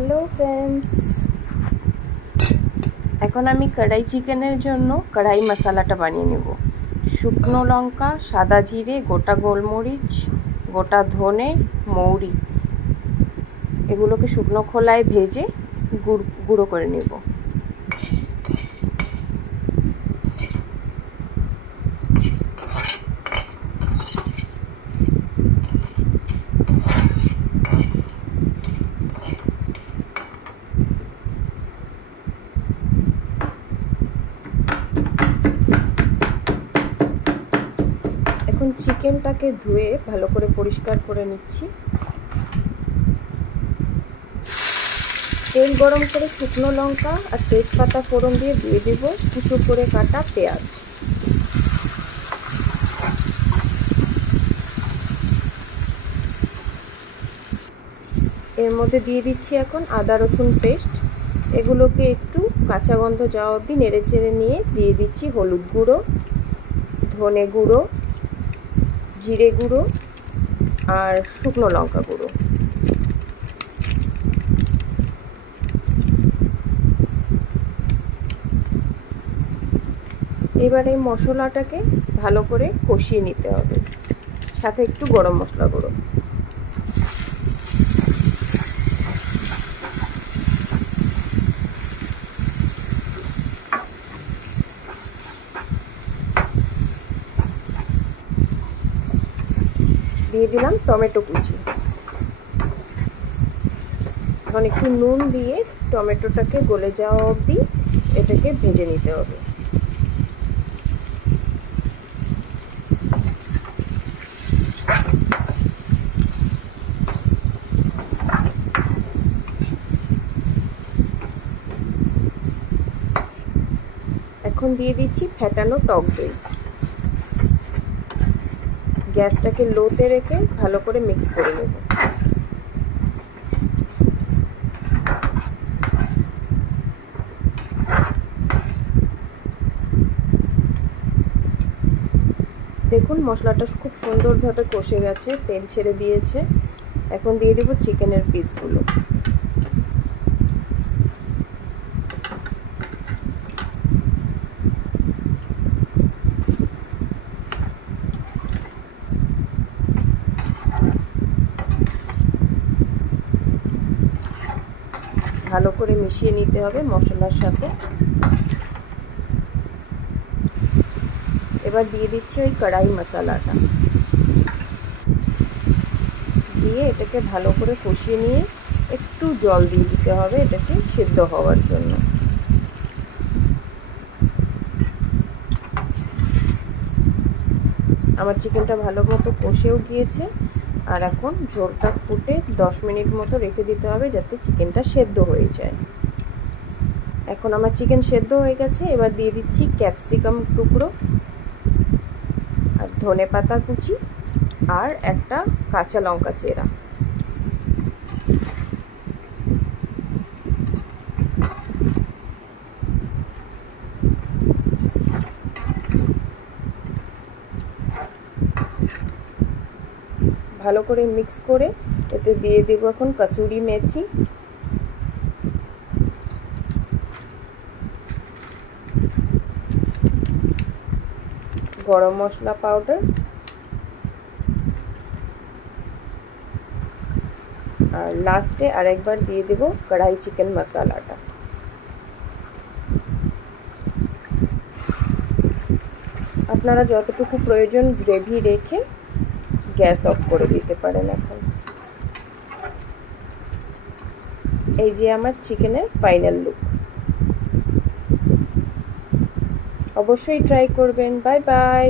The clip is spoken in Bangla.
হ্যালো ফ্রেন্ডস, এখন আমি কড়াই চিকেনের জন্য কড়াই মশলাটা বানিয়ে নেব। শুকনো লঙ্কা, সাদা জিরে, গোটা গোলমরিচ, গোটা ধনে, মৌরি এগুলোকে শুকনো খোলায় ভেজে গুঁড়ো করে নেব। এখন চিকেনটাকে ধুয়ে ভালো করে পরিষ্কার করে নিচ্ছি। তেল গরম করে শুকনো লঙ্কা আর তেজপাতা ফোড়ন দিয়ে দেব কুচো করে কাটা পেঁয়াজ। এর মধ্যে দিয়ে দিচ্ছি এখন আদা রসুন পেস্ট। এগুলোকে একটু কাঁচা গন্ধ যাওয়া অবধি নেড়ে চেড়ে নিয়ে দিয়ে দিচ্ছি হলুদ গুঁড়ো, ধনে গুঁড়ো, জিরে গুঁড়ো আর শুকনো লঙ্কা গুঁড়ো। এবার এই মশলাটাকে ভালো করে কষিয়ে নিতে হবে, সাথে একটু গরম মশলা গুঁড়ো। দিয়ে দিলাম টমেটো কুচি। এখন একটু নুন দিয়ে টমেটোটাকে গলে যাওয়া অবধি এটাকে ভেজে নিতে হবে। এখন দিয়ে দিচ্ছি ফেটানো টক দই। গ্যাসটাকে লোতে রেখে ভালো করে মিক্স করে নেব। দেখুন মশলাটা খুব সুন্দরভাবে কষে গেছে, তেল ছেড়ে দিয়েছে। এখন দিয়ে দেব চিকেনের পিসগুলো। ভালো করে মিশিয়ে নিতে হবে মশলার সাথে। এবার দিয়ে দিচ্ছি ওই কড়াই মশলাটা, দিয়ে এটাকে ভালো করে কষিয়ে নিয়ে একটু জল দিয়ে দিতে হবে এটাকে সেদ্ধ হওয়ার জন্য। আমার চিকেনটা ভালো মতো কষেও গিয়েছে, আর এখন ঝোলটা ফুটে 10 মিনিট মতো রেখে দিতে হবে যাতে চিকেনটা সেদ্ধ হয়ে যায়। এখন আমার চিকেন সেদ্ধ হয়ে গেছে। এবার দিয়ে দিচ্ছি ক্যাপসিকাম টুকরো আর ধনে পাতা কুচি আর একটা কাঁচা লঙ্কা চেরা। ভালো করে মিক্স করে এতে দিয়ে দেব এখন কসুরি মেথি, গরম মশলা পাউডার আর লাস্টে আরেকবার দিয়ে দেব কড়াই চিকেন মশলাটা। আপনারা যতটুকু প্রয়োজন গ্রেভি রেখে গ্যাস অফ করে দিতে পারেন। এখন এই যে আমার চিকেনের ফাইনাল লুক। অবশ্যই ট্রাই করবেন। Bye bye.